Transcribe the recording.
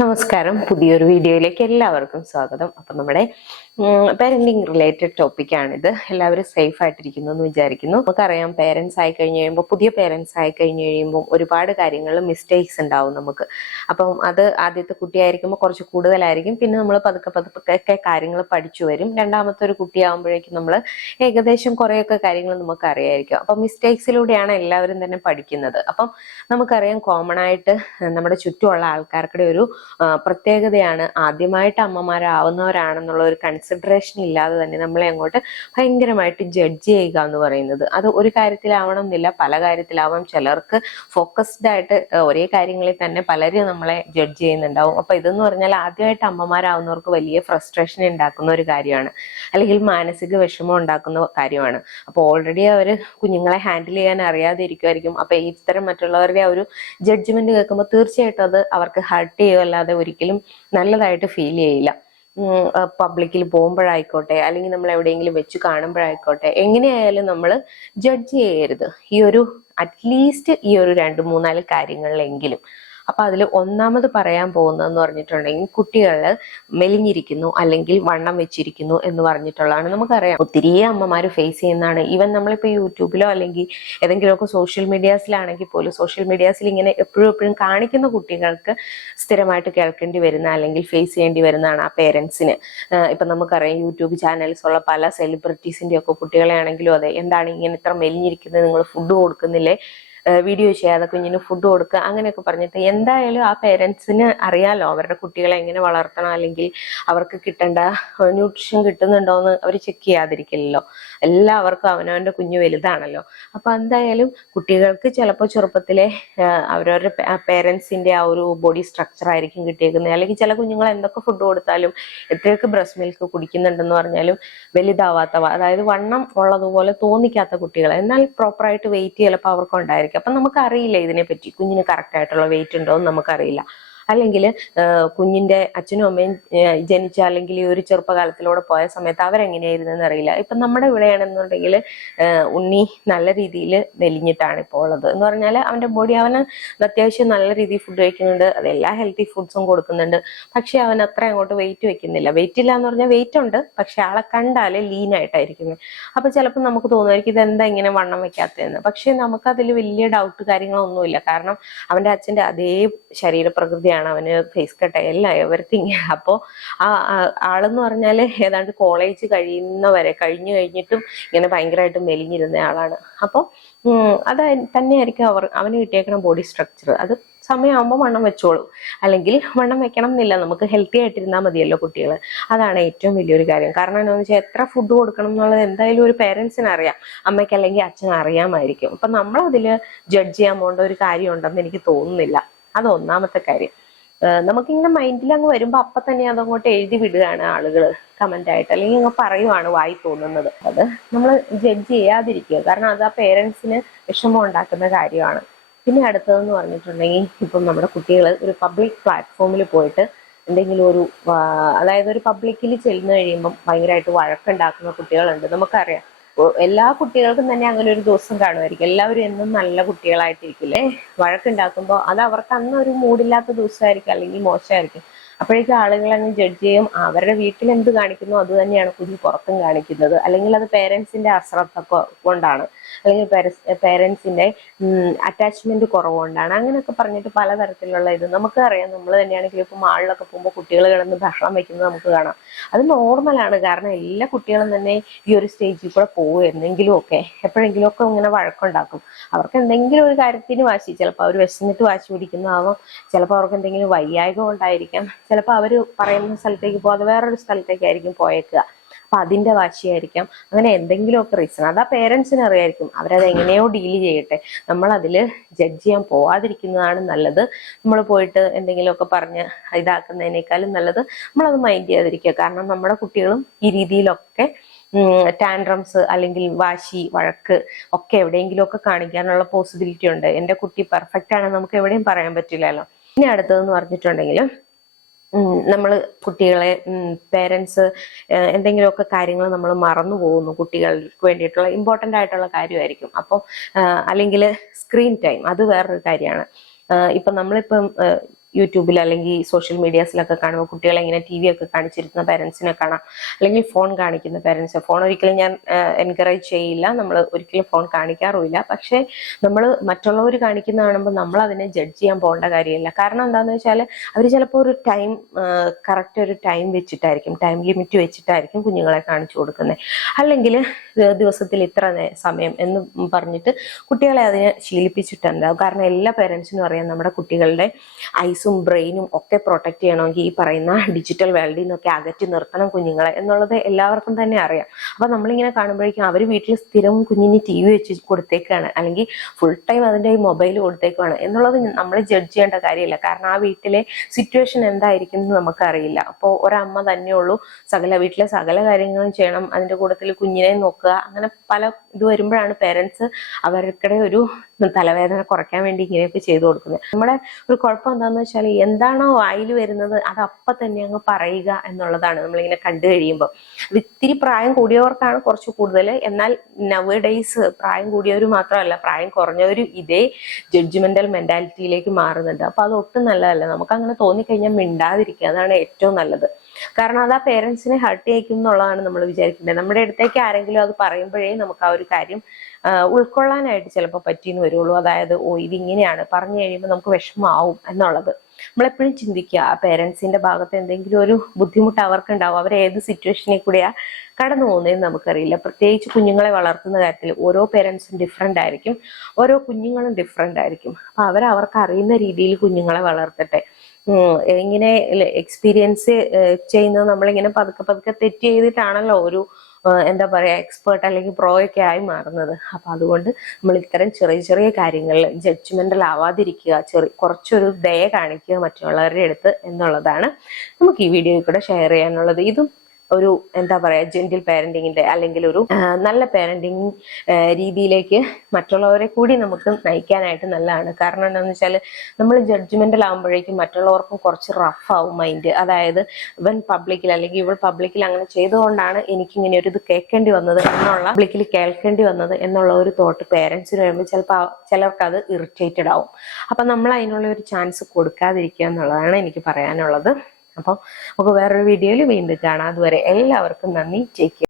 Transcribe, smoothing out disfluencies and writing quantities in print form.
നമസ്കാരം, പുതിയൊരു വീഡിയോയിലേക്ക് എല്ലാവർക്കും സ്വാഗതം. അപ്പൊ നമ്മുടെ പാരന്റിങ് റിലേറ്റഡ് ടോപ്പിക്കാണിത്. എല്ലാവരും സേഫ് ആയിട്ടിരിക്കുന്നു എന്ന് വിചാരിക്കുന്നു. നമുക്കറിയാം, പേരൻസ് ആയി കഴിഞ്ഞ് കഴിയുമ്പോൾ, പുതിയ പേരൻസ് ആയി കഴിഞ്ഞ് കഴിയുമ്പോൾ ഒരുപാട് കാര്യങ്ങളിൽ മിസ്റ്റേക്സ് ഉണ്ടാവും നമുക്ക്. അപ്പം അത് ആദ്യത്തെ കുട്ടിയായിരിക്കുമ്പോൾ കുറച്ച് കൂടുതലായിരിക്കും. പിന്നെ നമ്മൾ പതുക്കെ പതുക്കെ കാര്യങ്ങൾ പഠിച്ചു വരും. രണ്ടാമത്തെ ഒരു കുട്ടിയാകുമ്പോഴേക്കും നമ്മൾ ഏകദേശം കുറേയൊക്കെ കാര്യങ്ങൾ നമുക്ക് അറിയായിരിക്കും. അപ്പം മിസ്റ്റേക്സിലൂടെയാണ് എല്ലാവരും തന്നെ പഠിക്കുന്നത്. അപ്പം നമുക്കറിയാം, കോമൺ ആയിട്ട് നമ്മുടെ ചുറ്റുമുള്ള ആൾക്കാർക്കിടെ ഒരു പ്രത്യേകതയാണ് ആദ്യമായിട്ട് അമ്മമാരാവുന്നവരാണെന്നുള്ള ഒരു കൺസിഡറേഷൻ ഇല്ലാതെ തന്നെ നമ്മളെ അങ്ങോട്ട് ഭയങ്കരമായിട്ട് ജഡ്ജ് ചെയ്യുക എന്ന് പറയുന്നത്. അത് ഒരു കാര്യത്തിലാവണം എന്നില്ല, പല കാര്യത്തിലാവാം. ചിലർക്ക് ഫോക്കസ്ഡ് ആയിട്ട് ഒരേ കാര്യങ്ങളിൽ തന്നെ പലരും നമ്മളെ ജഡ്ജ് ചെയ്യുന്നുണ്ടാവും. അപ്പൊ ഇതെന്ന് പറഞ്ഞാൽ ആദ്യമായിട്ട് അമ്മമാരാവുന്നവർക്ക് വലിയ ഫ്രസ്ട്രേഷൻ ഉണ്ടാക്കുന്ന ഒരു കാര്യമാണ്, അല്ലെങ്കിൽ മാനസിക വിഷമം ഉണ്ടാക്കുന്ന കാര്യമാണ്. അപ്പോൾ ഓൾറെഡി അവർ കുഞ്ഞുങ്ങളെ ഹാൻഡിൽ ചെയ്യാൻ അറിയാതെ ഇരിക്കുമായിരിക്കും. അപ്പൊ ഇത്തരം മറ്റുള്ളവരുടെ ആ ഒരു ജഡ്ജ്മെന്റ് കേൾക്കുമ്പോൾ തീർച്ചയായിട്ടും അത് അവർക്ക് ഹർട്ട് ചെയ്യുക അല്ലാതെ ഒരിക്കലും നല്ലതായിട്ട് ഫീൽ ചെയ്യില്ല. പബ്ലിക്കിൽ പോകുമ്പോഴായിക്കോട്ടെ, അല്ലെങ്കിൽ നമ്മൾ എവിടെയെങ്കിലും വെച്ച് കാണുമ്പോഴായിക്കോട്ടെ, എങ്ങനെയായാലും നമ്മൾ ജഡ്ജ് ചെയ്യരുത്. ഈ ഒരു അറ്റ്ലീസ്റ്റ് ഈ ഒരു 2-3-4 കാര്യങ്ങളിലെങ്കിലും. അപ്പൊ അതിൽ ഒന്നാമത് പറയാൻ പോകുന്നതെന്ന് പറഞ്ഞിട്ടുണ്ടെങ്കിൽ, കുട്ടികൾ മെലിഞ്ഞിരിക്കുന്നു അല്ലെങ്കിൽ വണ്ണം വെച്ചിരിക്കുന്നു എന്ന് പറഞ്ഞിട്ടുള്ളതാണ്. നമുക്കറിയാം, ഒത്തിരി അമ്മമാർ ഫേസ് ചെയ്യുന്നതാണ്. ഈവൻ നമ്മളിപ്പോൾ യൂട്യൂബിലോ അല്ലെങ്കിൽ ഏതെങ്കിലുമൊക്കെ സോഷ്യൽ മീഡിയാസിലാണെങ്കിൽ പോലും, സോഷ്യൽ മീഡിയാസിൽ ഇങ്ങനെ എപ്പോഴും കാണിക്കുന്ന കുട്ടികൾക്ക് സ്ഥിരമായിട്ട് കേൾക്കേണ്ടി വരുന്ന അല്ലെങ്കിൽ ഫേസ് ചെയ്യേണ്ടി വരുന്നതാണ് ആ പേരൻസിന്. ഇപ്പൊ നമുക്കറിയാം, യൂട്യൂബ് ചാനൽസ് ഉള്ള പല സെലിബ്രിറ്റീസിന്റെ ഒക്കെ കുട്ടികളെ ആണെങ്കിലും അതെ, എന്താണ് ഇങ്ങനെ ഇത്ര മെലിഞ്ഞിരിക്കുന്നത്, നിങ്ങൾ ഫുഡ് കൊടുക്കുന്നില്ലേ, വീഡിയോ ചെയ്യാതെ കുഞ്ഞിന് ഫുഡ് കൊടുക്കുക, അങ്ങനെയൊക്കെ പറഞ്ഞിട്ട് എന്തായാലും ആ പേരൻസിന് അറിയാലോ അവരുടെ കുട്ടികളെ എങ്ങനെ വളർത്തണം, അല്ലെങ്കിൽ അവർക്ക് കിട്ടേണ്ട ന്യൂട്രീഷൻ കിട്ടുന്നുണ്ടോ എന്ന് അവർ ചെക്ക് ചെയ്യാതിരിക്കില്ലല്ലോ. എല്ലാവർക്കും അവനവന്റെ കുഞ്ഞു വലുതാണല്ലോ. അപ്പൊ എന്തായാലും കുട്ടികൾക്ക് ചിലപ്പോൾ ചെറുപ്പത്തിലെ അവരവരുടെ പേരൻസിന്റെ ആ ഒരു ബോഡി സ്ട്രക്ചർ ആയിരിക്കും കിട്ടിയേക്കുന്നത്. അല്ലെങ്കിൽ ചില കുഞ്ഞുങ്ങൾ എന്തൊക്കെ ഫുഡ് കൊടുത്താലും, എത്രയൊക്കെ ബ്രസ്റ്റ് മിൽക്ക് കുടിക്കുന്നുണ്ടെന്ന് പറഞ്ഞാലും വലുതാവാത്ത, അതായത് വണ്ണം ഉള്ളതുപോലെ തോന്നിക്കാത്ത കുട്ടികൾ, എന്നാൽ പ്രോപ്പറായിട്ട് വെയിറ്റ് ചിലപ്പോൾ അവർക്ക് ഉണ്ടായിരിക്കും. അപ്പൊ നമുക്കറിയില്ല ഇതിനെപ്പറ്റി, കുഞ്ഞിന് കറക്റ്റ് ആയിട്ടുള്ള വെയിറ്റ് ഉണ്ടോ എന്ന് നമുക്കറിയില്ല. അല്ലെങ്കിൽ കുഞ്ഞിന്റെ അച്ഛനും അമ്മയും ജനിച്ച അല്ലെങ്കിൽ ഈ ഒരു ചെറുപ്പകാലത്തിലൂടെ പോയ സമയത്ത് അവരെങ്ങനെയായിരുന്നെന്ന് അറിയില്ല. ഇപ്പൊ നമ്മുടെ ഇവിടെയാണെന്നുണ്ടെങ്കിൽ ഉണ്ണി നല്ല രീതിയിൽ മെലിഞ്ഞിട്ടാണ് ഇപ്പോൾ ഉള്ളത്. എന്ന് പറഞ്ഞാൽ അവന്റെ ബോഡി, അവന് അത്യാവശ്യം നല്ല രീതിയിൽ ഫുഡ് കഴിക്കുന്നുണ്ട്, അതെല്ലാ ഹെൽത്തി ഫുഡ്സും കൊടുക്കുന്നുണ്ട്. പക്ഷെ അവൻ അത്ര അങ്ങോട്ട് വെയിറ്റ് വെക്കുന്നില്ല. വെയിറ്റ് ഇല്ല എന്ന് പറഞ്ഞാൽ വെയിറ്റ് ഉണ്ട്, പക്ഷെ ആളെ കണ്ടാലേ ലീൻ ആയിട്ടായിരിക്കുന്നത്. അപ്പൊ ചിലപ്പോൾ നമുക്ക് തോന്നുമായിരിക്കും ഇതെന്താ ഇങ്ങനെ വണ്ണം വെക്കാത്തതെന്ന്. പക്ഷെ നമുക്കതിൽ വലിയ ഡൗട്ട് കാര്യങ്ങളൊന്നുമില്ല. കാരണം അവന്റെ അച്ഛന്റെ അതേ ശരീരപ്രകൃതിയാണ്, അവന് ഫേസ് കട്ട് എല്ലാം എവറിത്തിങ്. അപ്പോൾ ആ ആളെന്ന് പറഞ്ഞാൽ ഏതാണ്ട് കോളേജ് കഴിഞ്ഞു കഴിഞ്ഞിട്ടും ഇങ്ങനെ ഭയങ്കരമായിട്ട് മെലിഞ്ഞിരുന്ന ആളാണ്. അപ്പോൾ അത് തന്നെയായിരിക്കും അവന് കിട്ടിയേക്കുന്ന ബോഡി സ്ട്രക്ചർ. അത് സമയമാകുമ്പോൾ വണ്ണം വെച്ചോളും, അല്ലെങ്കിൽ വണ്ണം വെക്കണം എന്നില്ല, നമുക്ക് ഹെൽത്തി ആയിട്ടിരുന്നാൽ മതിയല്ലോ കുട്ടികൾ. അതാണ് ഏറ്റവും വലിയൊരു കാര്യം. കാരണം എന്താണെന്ന് വെച്ചാൽ എത്ര ഫുഡ് കൊടുക്കണം എന്നുള്ളത് എന്തായാലും ഒരു പേരൻസിന് അറിയാം, അമ്മയ്ക്ക് അല്ലെങ്കിൽ അച്ഛന് അറിയാമായിരിക്കും. അപ്പൊ നമ്മളതിൽ ജഡ്ജ് ചെയ്യാൻ പോകേണ്ട ഒരു കാര്യം ഉണ്ടെന്ന് എനിക്ക് തോന്നുന്നില്ല. അത് ഒന്നാമത്തെ കാര്യം. നമുക്കിങ്ങനെ മൈൻഡിൽ അങ്ങ് വരുമ്പോൾ അപ്പൊ തന്നെ അതങ്ങോട്ട് എഴുതി വിടുകയാണ് ആളുകൾ കമന്റ് ആയിട്ട്, അല്ലെങ്കിൽ അങ്ങ് പറയുവാണ് വായി തോന്നുന്നത്. അത് നമ്മൾ ജഡ്ജ് ചെയ്യാതിരിക്കുക, കാരണം അത് ആ പേരൻസിന് വിഷമം ഉണ്ടാക്കുന്ന കാര്യമാണ്. പിന്നെ അടുത്തതെന്ന് പറഞ്ഞിട്ടുണ്ടെങ്കിൽ, ഇപ്പം നമ്മുടെ കുട്ടികൾ ഒരു പബ്ലിക് പ്ലാറ്റ്ഫോമിൽ പോയിട്ട് എന്തെങ്കിലും ഒരു അതായത് ഒരു പബ്ലിക്കിൽ ചെല്ലുന്ന കഴിയുമ്പം ഭയങ്കരമായിട്ട് വഴക്കുണ്ടാക്കുന്ന കുട്ടികളുണ്ട്. നമുക്കറിയാം, എല്ലാ കുട്ടികൾക്കും തന്നെ അങ്ങനെ ഒരു ദിവസം കാണുമായിരിക്കും. എല്ലാവരും എന്നും നല്ല കുട്ടികളായിട്ടിരിക്കില്ലേ, വഴക്കുണ്ടാക്കുമ്പോൾ അത് അവർക്ക് അന്ന് ഒരു മൂഡില്ലാത്ത ദിവസമായിരിക്കും, അല്ലെങ്കിൽ മോശമായിരിക്കും. അപ്പോഴേക്കും ആളുകൾ അങ്ങ് ജഡ്ജ് ചെയ്യും. അവരുടെ വീട്ടിൽ എന്ത് കാണിക്കുന്നു അത് തന്നെയാണ് കുഞ്ഞ് പുറത്തും കാണിക്കുന്നത്. അല്ലെങ്കിൽ അത് പേരൻസിന്റെ അശ്രദ്ധ കൊണ്ടാണ്, അല്ലെങ്കിൽ പേരൻസിന്റെ അറ്റാച്ച്മെന്റ് കുറവുകൊണ്ടാണ്, അങ്ങനെയൊക്കെ പറഞ്ഞിട്ട് പലതരത്തിലുള്ള ഇത് നമുക്ക് അറിയാം. നമ്മൾ തന്നെയാണെങ്കിൽ ഇപ്പൊ മാളിലൊക്കെ പോകുമ്പോൾ കുട്ടികൾ കിടന്ന് ബഹളം വെക്കുന്നത് നമുക്ക് കാണാം. അത് നോർമലാണ്. കാരണം എല്ലാ കുട്ടികളും തന്നെ ഈ ഒരു സ്റ്റേജിൽ കൂടെ പോകും. എപ്പോഴെങ്കിലും ഒക്കെ ഇങ്ങനെ വഴക്കുണ്ടാക്കും. അവർക്ക് എന്തെങ്കിലും ഒരു കാര്യത്തിന് വാശി, ചിലപ്പോൾ അവർ വിശന്നിട്ട് വാശി പിടിക്കുന്നതാവാം, ചിലപ്പോൾ അവർക്ക് എന്തെങ്കിലും വയ്യായ്ക കൊണ്ടായിരിക്കാം, ചിലപ്പോൾ അവർ പറയുന്ന സ്ഥലത്തേക്ക് പോകാതെ വേറൊരു സ്ഥലത്തേക്കായിരിക്കും പോയേക്കുക. അപ്പൊ അതിന്റെ വാശിയായിരിക്കാം. അങ്ങനെ എന്തെങ്കിലുമൊക്കെ റീസൺ അത് ആ പേരൻസിന് അറിയായിരിക്കും. അവരത് എങ്ങനെയോ ഡീൽ ചെയ്യട്ടെ. നമ്മൾ അതിൽ ജഡ്ജ് ചെയ്യാൻ പോവാതിരിക്കുന്നതാണ് നല്ലത്. നമ്മൾ പോയിട്ട് എന്തെങ്കിലുമൊക്കെ പറഞ്ഞ് ഇതാക്കുന്നതിനേക്കാളും നല്ലത് നമ്മളത് മൈൻഡ് ചെയ്യാതിരിക്കുക. കാരണം നമ്മുടെ കുട്ടികളും ഈ രീതിയിലൊക്കെ ടാൻഡ്രംസ് അല്ലെങ്കിൽ വാശി, വഴക്ക് ഒക്കെ എവിടെയെങ്കിലും ഒക്കെ കാണിക്കാനുള്ള പോസിബിലിറ്റി ഉണ്ട്. എൻ്റെ കുട്ടി പെർഫെക്റ്റ് ആണ് നമുക്ക് എവിടെയും പറയാൻ പറ്റില്ലല്ലോ. ഇനി അടുത്തതെന്ന് പറഞ്ഞിട്ടുണ്ടെങ്കിൽ, നമ്മൾ കുട്ടികളെ പേരൻസ് എന്തെങ്കിലുമൊക്കെ കാര്യങ്ങൾ നമ്മൾ മറന്നു പോകുന്നു, കുട്ടികൾക്ക് വേണ്ടിയിട്ടുള്ള ഇമ്പോർട്ടൻ്റ് ആയിട്ടുള്ള കാര്യമായിരിക്കും. അപ്പം അല്ലെങ്കിൽ സ്ക്രീൻ ടൈം, അത് വേറൊരു കാര്യമാണ്. ഇപ്പം നമ്മളിപ്പം യൂട്യൂബിൽ അല്ലെങ്കിൽ സോഷ്യൽ മീഡിയാസിലൊക്കെ കാണുമ്പോൾ കുട്ടികളെ ഇങ്ങനെ TV ഒക്കെ കാണിച്ചിരുന്ന പേരൻസിനെ കാണാം, അല്ലെങ്കിൽ ഫോൺ കാണിക്കുന്ന പേരൻസ്. ഫോൺ ഒരിക്കലും ഞാൻ എൻകറേജ് ചെയ്യില്ല, നമ്മൾ ഒരിക്കലും ഫോൺ കാണിക്കാറുമില്ല. പക്ഷെ നമ്മൾ മറ്റുള്ളവർ കാണിക്കുന്ന കാണുമ്പോൾ നമ്മൾ അതിനെ ജഡ്ജ് ചെയ്യാൻ പോകേണ്ട കാര്യമില്ല. കാരണം എന്താണെന്ന് വെച്ചാൽ അവർ ചിലപ്പോൾ ഒരു ടൈം, കറക്റ്റ് ഒരു ടൈം വെച്ചിട്ടായിരിക്കും, ടൈം ലിമിറ്റ് വെച്ചിട്ടായിരിക്കും കുഞ്ഞുങ്ങളെ കാണിച്ചു കൊടുക്കുന്നത്. അല്ലെങ്കിൽ ദിവസത്തിൽ ഇത്ര സമയം എന്ന് പറഞ്ഞിട്ട് കുട്ടികളെ അതിനെ ശീലിപ്പിച്ചിട്ടുണ്ടാവും. കാരണം എല്ലാ പേരൻസിനും അറിയാം നമ്മുടെ കുട്ടികളുടെ ഐസും ബ്രെയിനും ഒക്കെ പ്രൊട്ടക്ട് ചെയ്യണമെങ്കിൽ ഈ പറയുന്ന ഡിജിറ്റൽ വേൾഡിൽ നിന്നൊക്കെ അകറ്റി നിർത്തണം കുഞ്ഞുങ്ങളെ എന്നുള്ളത് എല്ലാവർക്കും തന്നെ അറിയാം. അപ്പൊ നമ്മളിങ്ങനെ കാണുമ്പോഴേക്കും അവർ വീട്ടിൽ സ്ഥിരം കുഞ്ഞിന് TV വെച്ച് കൊടുത്തേക്കാണ്, അല്ലെങ്കിൽ ഫുൾ ടൈം അതിന്റെ ഈ മൊബൈൽ കൊടുത്തേക്കാണ് എന്നുള്ളത് നമ്മൾ ജഡ്ജ് ചെയ്യേണ്ട കാര്യമില്ല. കാരണം ആ വീട്ടിലെ സിറ്റുവേഷൻ എന്തായിരിക്കും എന്ന് നമുക്കറിയില്ല. അപ്പോൾ ഒരമ്മ തന്നെയുള്ളൂ, വീട്ടിലെ സകല കാര്യങ്ങളും ചെയ്യണം, അതിന്റെ കൂട്ടത്തിൽ കുഞ്ഞിനെ നോക്കുക, അങ്ങനെ പല ഇത് വരുമ്പോഴാണ് പേരൻസ് അവർക്കിടെ ഒരു തലവേദന കുറയ്ക്കാൻ വേണ്ടി ഇങ്ങനെയൊക്കെ ചെയ്തു കൊടുക്കുന്നത്. നമ്മുടെ ഒരു കുഴപ്പം എന്താണെന്ന് വെച്ചാൽ എന്താണോ വായിൽ വരുന്നത് അത് അപ്പം തന്നെ അങ്ങ് പറയുക എന്നുള്ളതാണ് നമ്മളിങ്ങനെ കണ്ടു കഴിയുമ്പോൾ. അത് ഇത്തിരി പ്രായം കൂടിയവർക്കാണ് കുറച്ച് കൂടുതൽ. എന്നാൽ നവ ഡേയ്സ് പ്രായം കൂടിയവർ മാത്രമല്ല, പ്രായം കുറഞ്ഞവരും ഇതേ ജഡ്ജ്മെന്റൽ മെന്റാലിറ്റിയിലേക്ക് മാറുന്നുണ്ട്. അപ്പൊ അത് ഒട്ടും നല്ലതല്ല. നമുക്ക് അങ്ങനെ തോന്നിക്കഴിഞ്ഞാൽ മിണ്ടാതിരിക്കുക, അതാണ് ഏറ്റവും നല്ലത്. കാരണം അത് ആ പേരൻസിനെ ഹർട്ട് ചെയ്യിക്കും എന്നുള്ളതാണ് നമ്മൾ വിചാരിക്കേണ്ടത്. നമ്മുടെ അടുത്തേക്ക് ആരെങ്കിലും അത് പറയുമ്പോഴേ നമുക്ക് ആ ഒരു കാര്യം ഉൾക്കൊള്ളാനായിട്ട് ചിലപ്പോൾ പറ്റിയെന്ന് വരുള്ളൂ. അതായത് ഇതിങ്ങനെയാണ് പറഞ്ഞു കഴിയുമ്പോൾ നമുക്ക് വിഷമമാവും എന്നുള്ളത് നമ്മളെപ്പോഴും ചിന്തിക്കുക. ആ പേരൻസിന്റെ ഭാഗത്ത് എന്തെങ്കിലും ഒരു ബുദ്ധിമുട്ട് അവർക്കുണ്ടാവും. അവർ ഏത് സിറ്റുവേഷനിൽ കൂടെയാ കടന്നു പോകുന്നതെന്ന് നമുക്കറിയില്ല. പ്രത്യേകിച്ച് കുഞ്ഞുങ്ങളെ വളർത്തുന്ന കാര്യത്തിൽ ഓരോ പേരൻസും ഡിഫറെന്റ് ആയിരിക്കും, ഓരോ കുഞ്ഞുങ്ങളും ഡിഫറെന്റ് ആയിരിക്കും. അപ്പൊ അവർക്ക് അറിയുന്ന രീതിയിൽ കുഞ്ഞുങ്ങളെ വളർത്തട്ടെ. ഇങ്ങനെ എക്സ്പീരിയൻസ് ചെയ്യുന്നത് നമ്മളിങ്ങനെ പതുക്കെ പതുക്കെ തെറ്റ് ചെയ്തിട്ടാണല്ലോ ഒരു എന്താ പറയാ എക്സ്പേർട്ട് അല്ലെങ്കിൽ പ്രോ ഒക്കെ ആയി മാറുന്നത്. അപ്പൊ അതുകൊണ്ട് നമ്മൾ ഇത്തരം ചെറിയ ചെറിയ കാര്യങ്ങളിൽ ജഡ്ജ്മെന്റൽ ആവാതിരിക്കുക, കുറച്ചൊരു ദയ കാണിക്കുക മറ്റുള്ളവരുടെ അടുത്ത് എന്നുള്ളതാണ് നമുക്ക് ഈ വീഡിയോയിൽ കൂടെ ഷെയർ ചെയ്യാനുള്ളത്. ഇതും ഒരു എന്താ പറയാ ജെന്റിൽ പാരന്റിങ്ങിന്റെ അല്ലെങ്കിൽ ഒരു നല്ല പാരന്റിങ് രീതിയിലേക്ക് മറ്റുള്ളവരെ കൂടി നമുക്ക് നയിക്കാനായിട്ട് നല്ലതാണ്. കാരണം എന്താണെന്ന് വെച്ചാൽ നമ്മൾ ജഡ്ജ്മെന്റൽ ആകുമ്പോഴേക്കും മറ്റുള്ളവർക്കും കുറച്ച് റഫ് ആവും മൈൻഡ്. അതായത് ഇവൻ പബ്ലിക്കിൽ അല്ലെങ്കിൽ ഇവൾ പബ്ലിക്കിൽ അങ്ങനെ ചെയ്തുകൊണ്ടാണ് എനിക്കിങ്ങനെ ഒരു ഇത് കേൾക്കേണ്ടി വന്നത് എന്നുള്ള, പബ്ലിക്കിൽ കേൾക്കേണ്ടി വന്നത് എന്നുള്ള ഒരു തോട്ട് പേരൻസിന് വരുമ്പോൾ ചിലപ്പോൾ ചിലർക്ക് അത് ഇറിറ്റേറ്റഡ് ആവും. അപ്പൊ നമ്മൾ അതിനുള്ള ഒരു ചാൻസ് കൊടുക്കാതിരിക്കുക എന്നുള്ളതാണ് എനിക്ക് പറയാനുള്ളത്. അപ്പം നമുക്ക് വേറൊരു വീഡിയോയിൽ വീണ്ടും കാണാം. അതുവരെ എല്ലാവർക്കും നന്ദി. Take care.